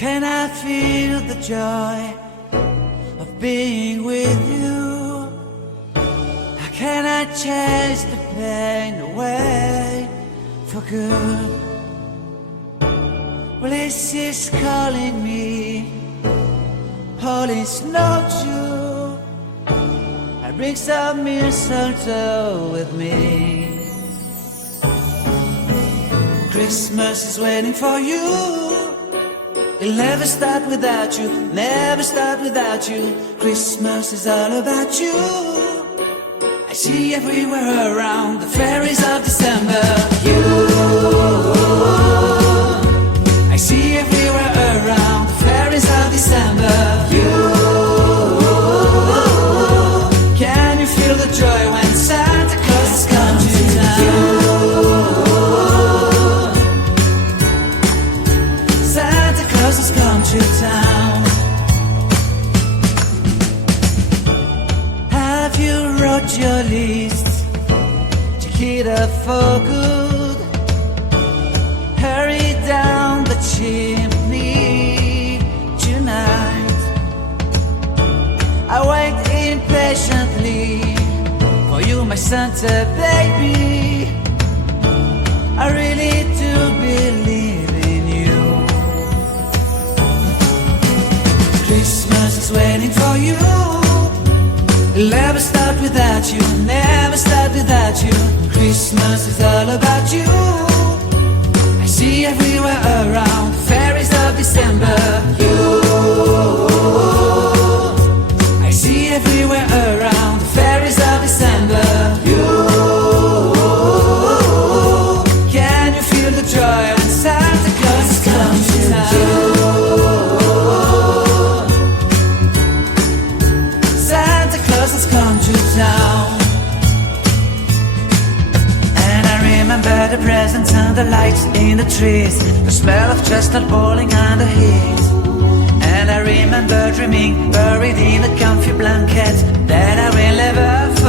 Can I feel the joy of being with you? How can I chase the pain away for good? Well, this is calling me, all is not true. I bring some mistletoe with me. Christmas is waiting for you. It'll never start without you, never start without you. Christmas is all about you. I see everywhere around the fairies of December. You, I see everywhere around the fairies of December. You, can you feel the joy when Santa Claus has come to town? Santa Claus has come to town. Have you wrote your list to get up for good? Hurry down the chimney tonight. I wait impatiently for you, my Santa baby. I really do believe in you. Christmas is waiting for you. It'll never start without you, never start without you. Christmas is all about you. I see everywhere around the fairies of December. You, I see everywhere around the fairies of December. You, can you feel the joy when Santa Claus has come to town? Santa Claus has come to town. And I remember the presents and the lights in the trees, the smell of chestnut boiling under heat. And I remember dreaming, buried in a comfy blanket, that I will never